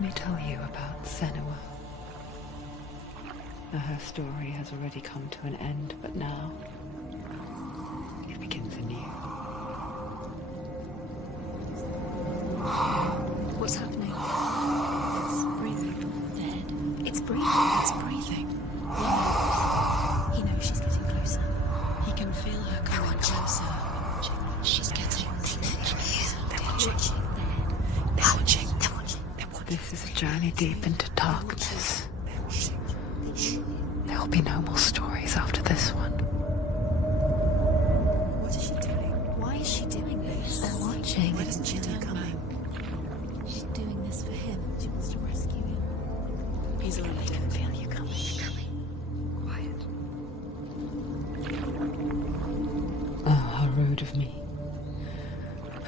Let me tell you about Senua. Now, her story has already come to an end, but now it begins anew. What's happening? It's breathing. Dead. It's breathing. It's breathing. Yeah. He knows she's getting closer. He can feel her coming closer. She's getting closer. They're watching. They're watching. They're watching. This is a journey deep into darkness. There'll be no more stories after this one. What is she doing? Why is she doing this? They're watching. Why doesn't she turn coming? She's doing this for him. She wants to rescue him. He's already dead. I feel you coming. Quiet. Oh, how rude of me.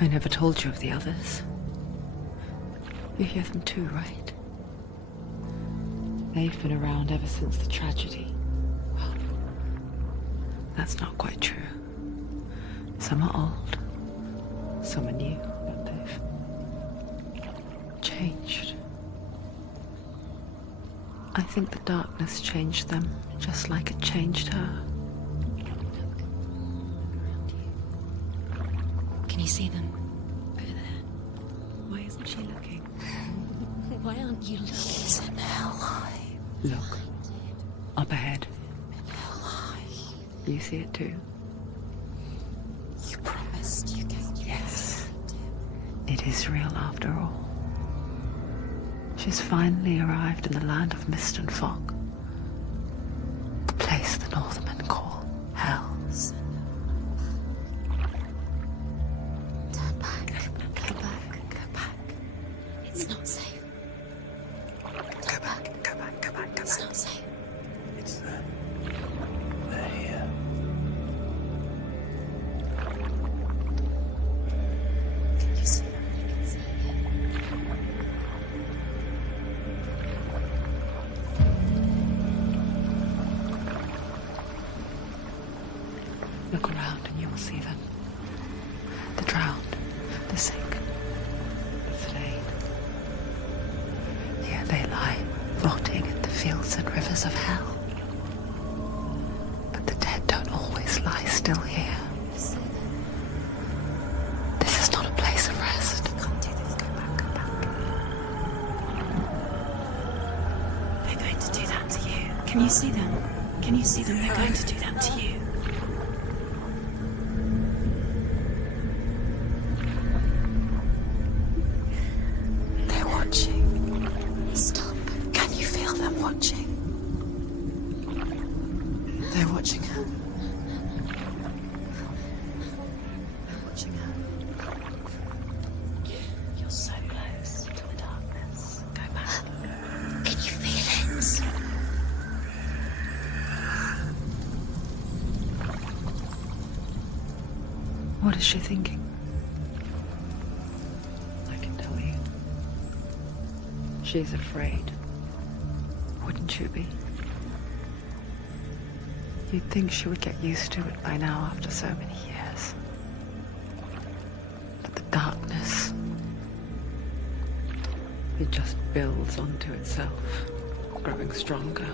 I never told you of the others. You hear them too, right? They've been around ever since the tragedy. Well, that's not quite true. Some are old, some are new, but they've changed. I think the darkness changed them, just like it changed her. Can you see them? Over there. Why isn't she looking? Why aren't you looking? He's in hell. Look, up ahead. You see it too? You promised you gave. Yes. It is real after all. She's finally arrived in the land of mist and fog. The place the Northmen call Hell. Turn back. Go back. Go back. It's not safe. Go back, go back, go back, go It's back. not safe. It's there. They're here. Can you see them? I can see Look around and you will see them. The drowned, the sick, the flayed. Here they lie, rotting in the fields and rivers of hell. But the dead don't always lie still here. This is not a place of rest. You can't do this. Go back. Go back. They're going to do that to you. Can you see them? Can you see them? They're going to do that to you. They're watching. Stop. Can you feel them watching? They're watching her. They're watching her. You're so close to the darkness. Go back. Can you feel it? What is she thinking? I can tell you. She's afraid. Wouldn't you be? You'd think she would get used to it by now after so many years. But the darkness, it just builds onto itself, growing stronger,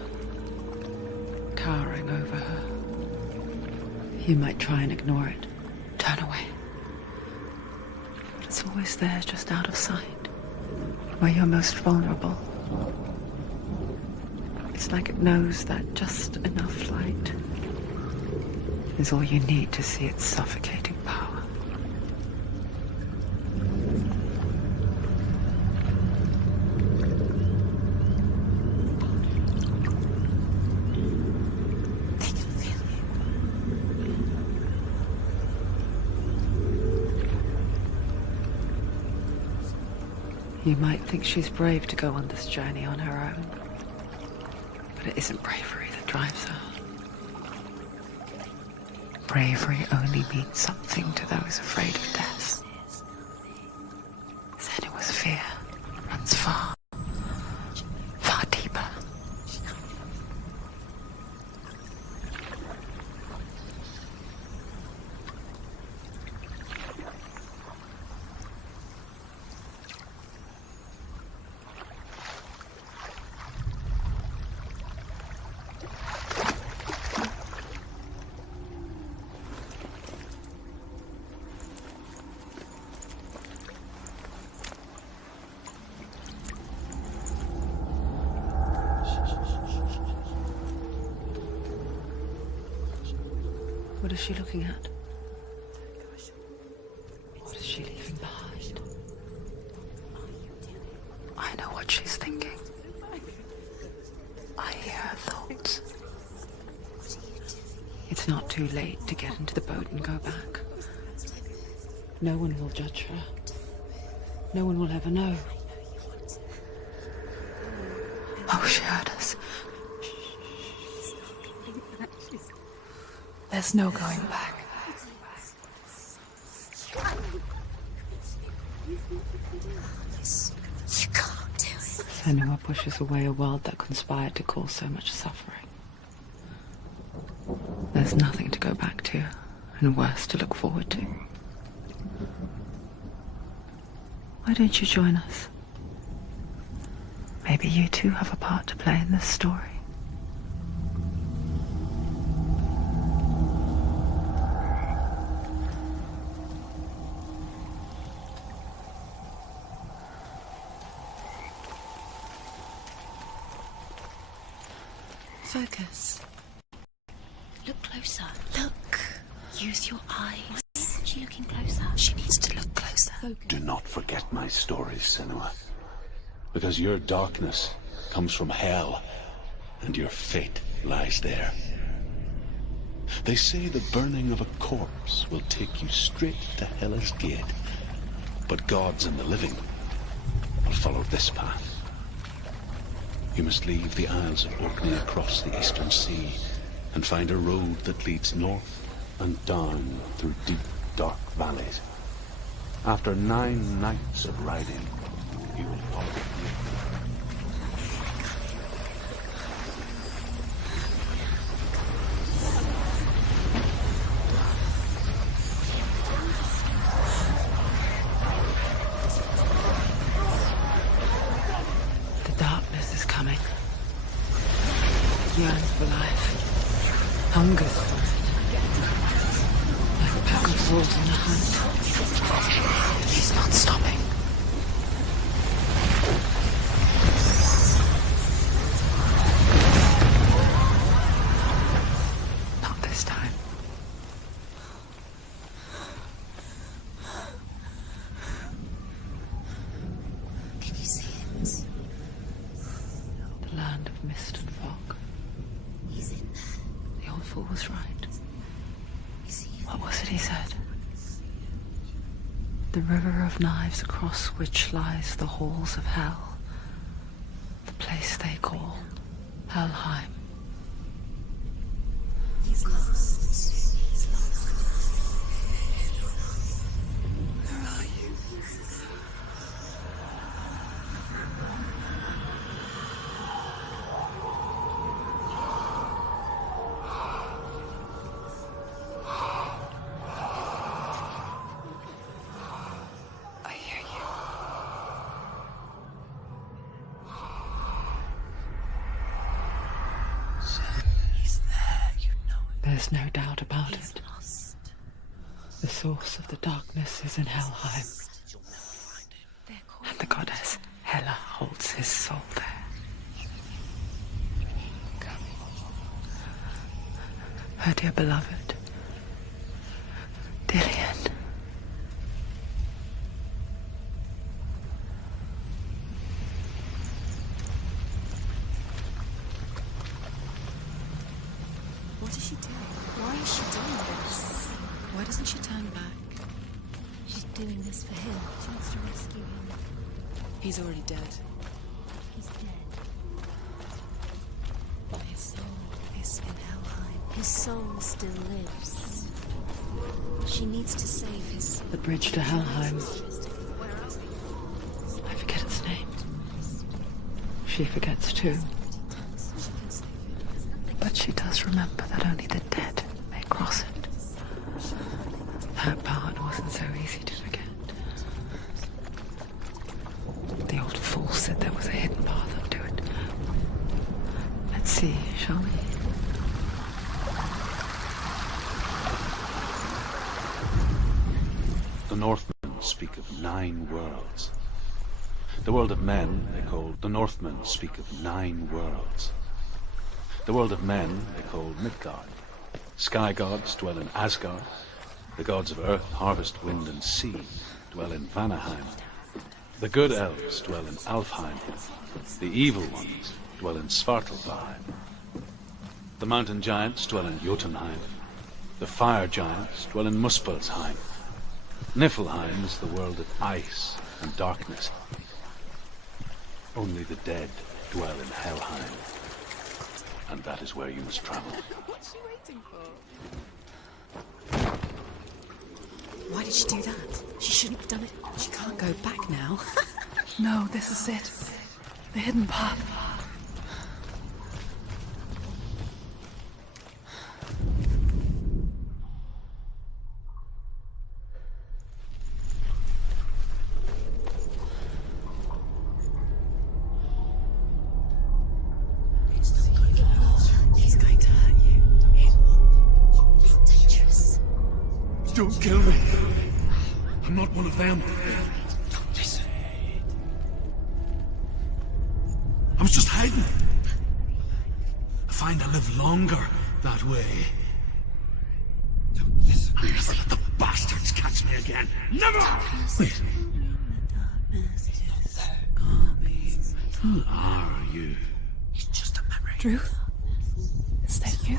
towering over her. You might try and ignore it, turn away. But it's always there, just out of sight, where you're most vulnerable. It's like it knows that just enough light is all you need to see its suffocating power. They can feel you. You might think she's brave to go on this journey on her own, but it isn't bravery that drives her. Bravery only means something to those afraid of death. Senua's fear runs far, far deeper. What is she looking at? What is she leaving behind? I know what she's thinking. I hear her thoughts. It's not too late to get into the boat and go back. No one will judge her. No one will ever know. Oh, she heard us. There's no going back. You can't do it. Senua pushes away a world that conspired to cause so much suffering. There's nothing to go back to, and worse to look forward to. Why don't you join us? Maybe you too have a part to play in this story. Focus. Look closer. Look. Use your eyes. Why isn't she looking closer? She needs to look closer. Focus. Do not forget my stories, Senua. Because your darkness comes from hell, and your fate lies there. They say the burning of a corpse will take you straight to Hela's gate, but gods and the living will follow this path. You must leave the Isles of Orkney across the eastern sea and find a road that leads north and down through deep, dark valleys. After 9 nights of riding, you will follow it. The darkness is coming. It yearns for life. Hungers for it. Like a pack of wolves on a hunt. He's not stopping. Not this time. Can you see it? The land of mist and fog. He's in there. The old fool was right. You see it? What was it he said? The river of knives across which lies the halls of hell. The place they call Helheim. He's lost. He's lost. Where are you? I hear you. He's there, you know it. There's no doubt about He's it. lost. The source of the darkness is in Helheim, They're calling and the goddess Hela holds his soul there. Her dear beloved, Dillian. What is she doing? Why is she doing this? Why doesn't she turn back? She's doing this for him. She wants to rescue him. He's already dead. He's dead. But his soul is in Helheim. His soul still lives. She needs to save his... The bridge to Helheim. I forget its name. She forgets too. But she does remember that only the dead may cross it. That part wasn't so easy to forget. The old fool said there was a hidden path up to it. Let's see, shall we? The Northmen speak of 9 worlds. The world of men they call the Northmen speak of 9 worlds. The world of men they call Midgard, Sky gods dwell in Asgard. The gods of earth, harvest, wind, and sea dwell in Vanaheim. The good elves dwell in Alfheim. The evil ones dwell in Svartalfheim. The mountain giants dwell in Jotunheim. The fire giants dwell in Muspelheim. Niflheim is the world of ice and darkness. Only the dead dwell in Helheim. And that is where you must travel. What's she waiting for? Why did she do that? She shouldn't have done it. She can't go back now. No, this is it. The hidden path. It's going to hurt you. It's dangerous. Don't kill me. I'm not one of them. Listen. I was just hiding. I find I live longer that way. Don't listen. Never let the bastards catch me again. Never! Wait. Who are you? It's just a memory. Druth? Is that you?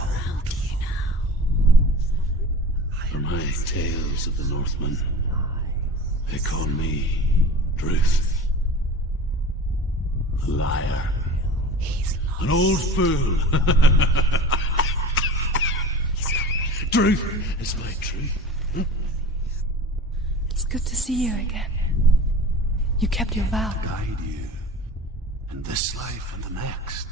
For my tales of the Northmen, they call me Druth. A liar. He's lost. An old fool. Druth is my truth. It's good to see you again. You kept your vow. Guide you in this life and the next.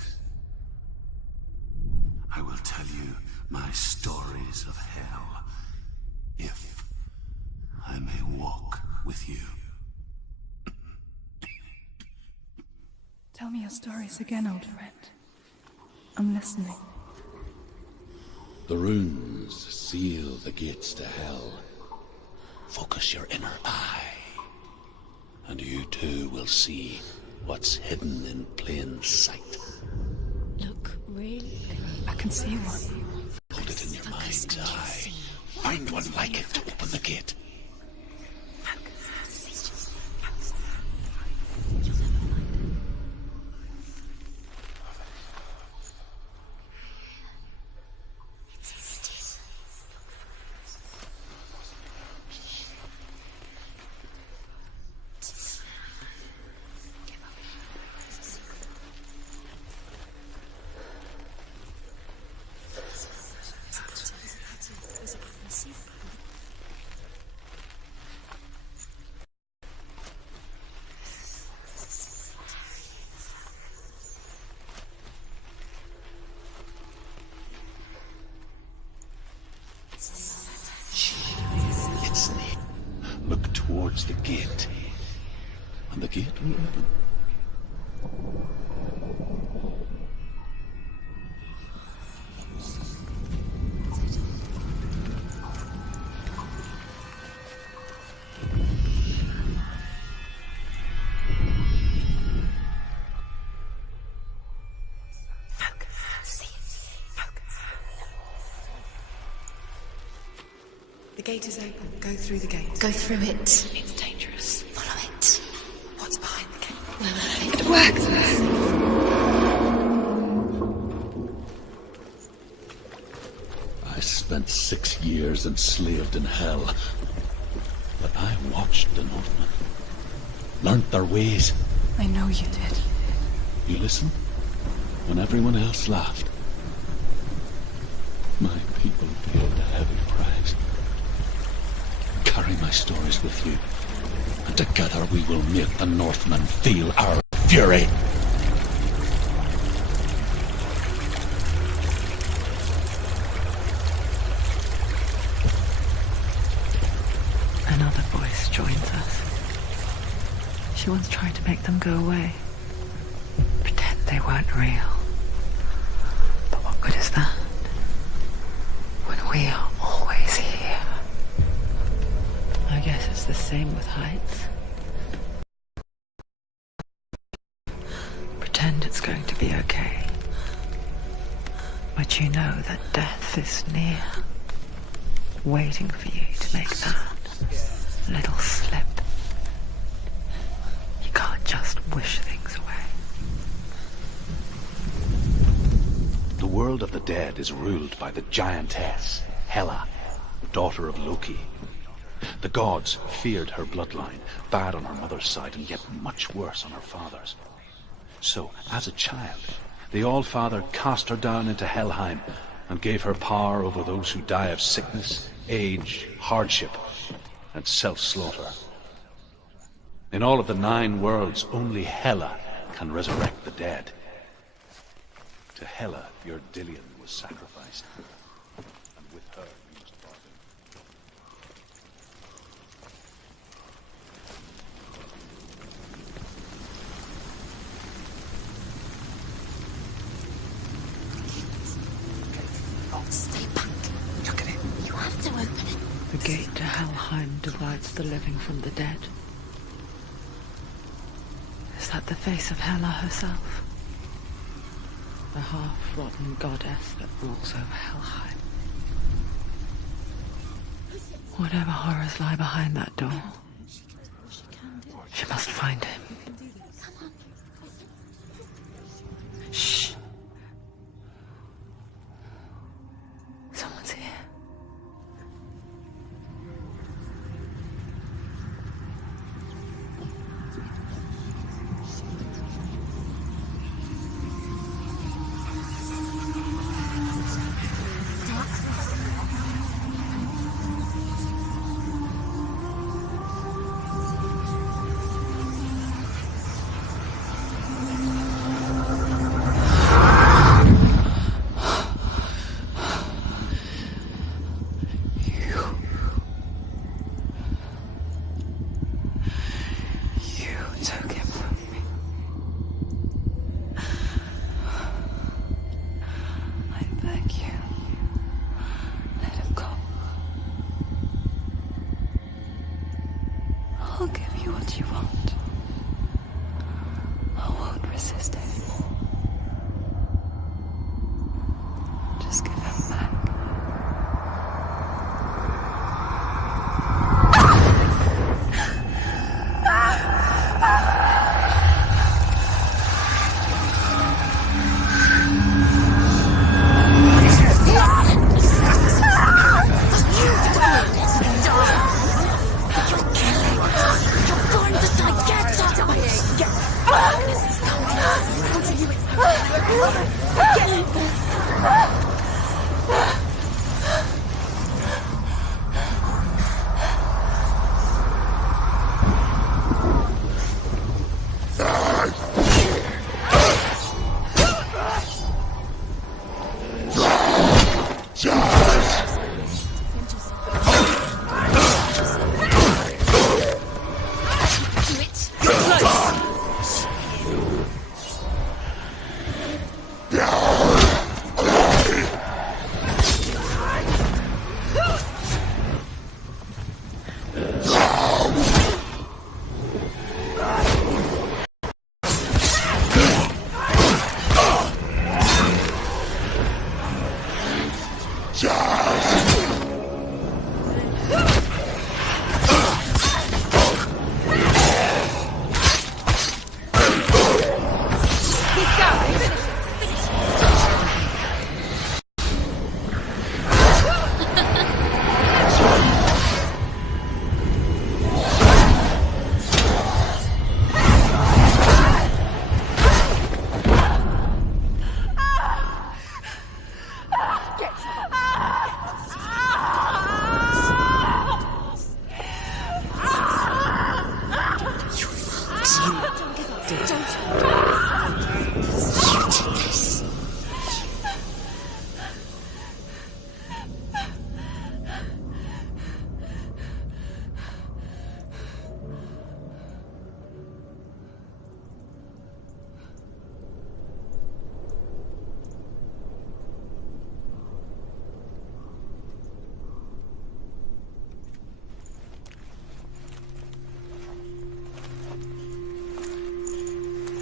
I will tell you my stories of hell, if I may walk with you. Tell me your stories again, old friend. I'm listening. The runes seal the gates to hell. Focus your inner eye, and you too will see what's hidden in plain sight. Look, really? I can see one. Hold it in your mind's eye. Find one like it to open the gate. It's near. Look towards the gate, and the gate will open. The gate is open. Go through the gate. Go through it. It's dangerous. Follow it. What's behind the gate? No, It works! I spent 6 years enslaved in hell, but I watched the Northmen, learnt their ways. I know you did. You listened when everyone else laughed. My people paid a heavy price. Carry my stories with you, and together we will make the Northmen feel our fury. Another voice joins us. She once tried to make them go away. Pretend they weren't real. But what good is that? When we are always here. I guess it's the same with heights. Pretend it's going to be okay. But you know that death is near, waiting for you to make that little slip. You can't just wish things away. The world of the dead is ruled by the giantess, Hela, daughter of Loki. The gods feared her bloodline, bad on her mother's side and yet much worse on her father's. So, as a child, the All-Father cast her down into Helheim and gave her power over those who die of sickness, age, hardship, and self-slaughter. In all of the 9 worlds, only Hela can resurrect the dead. To Hela, your Dillion was sacrificed, and with her you must bargain. Stay back. Look at it. You have to open it. The gate to Helheim divides the living from the dead. Is that the face of Hela herself? The half-rotten goddess that rules over Helheim. Whatever horrors lie behind that door, she must find him. Shh. Someone's here. I'll give you what you want. I won't resist anymore. Just give him back.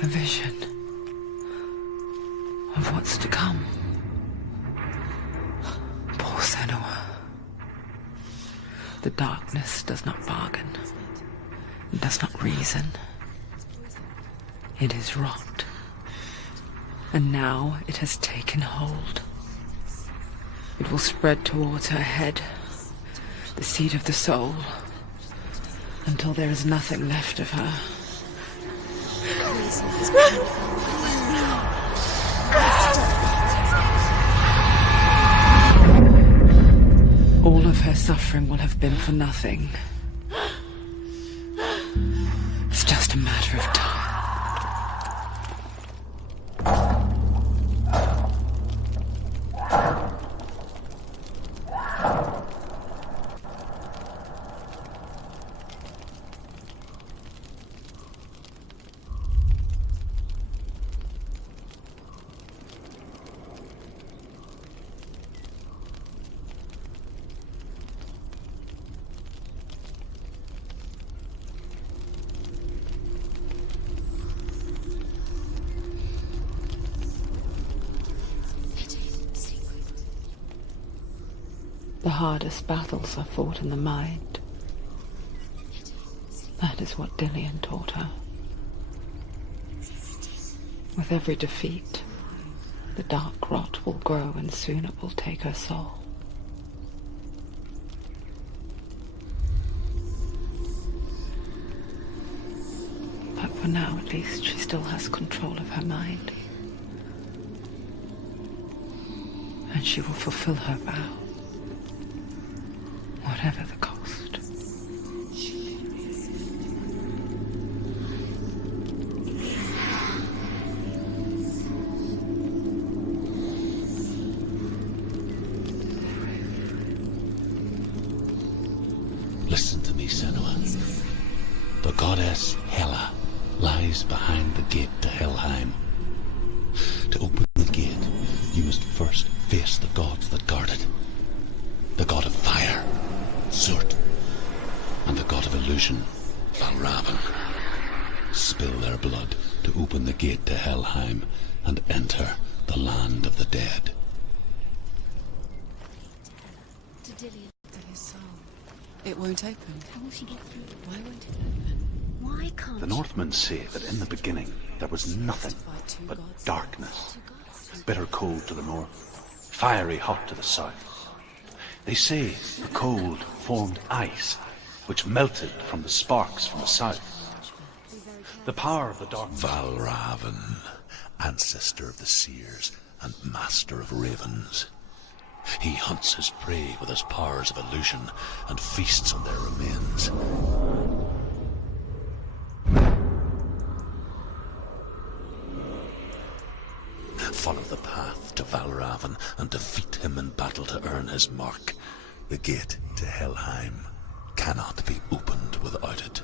A vision of what's to come. The darkness does not bargain. It does not reason. It is rot. And now it has taken hold. It will spread towards her head, the seat of the soul, until there is nothing left of her. All of her suffering will have been for nothing. It's just a matter of time. The hardest battles are fought in the mind. That is what Dillian taught her. With every defeat, the dark rot will grow and soon it will take her soul. But for now, at least, she still has control of her mind. And she will fulfill her vow. Whatever the cost. Listen to me, Senua. The goddess Hela lies behind the gate to Helheim. To open the gate, you must first face the gods that guard it. The god of fire, Zurt, and the god of illusion, Valravan. Spill their blood to open the gate to Helheim and enter the land of the dead. To Dillian, to his soul. It won't open. How will she get through? Why won't it open? Why can't The Northmen say that in the beginning there was nothing but darkness. Bitter cold to the north, fiery hot to the south. They say the cold formed ice, which melted from the sparks from the south. The power of the dark... Valravan, ancestor of the seers and master of ravens. He hunts his prey with his powers of illusion and feasts on their remains. Follow the path to Valravan and defeat him in battle to earn his mark. The gate to Helheim cannot be opened without it.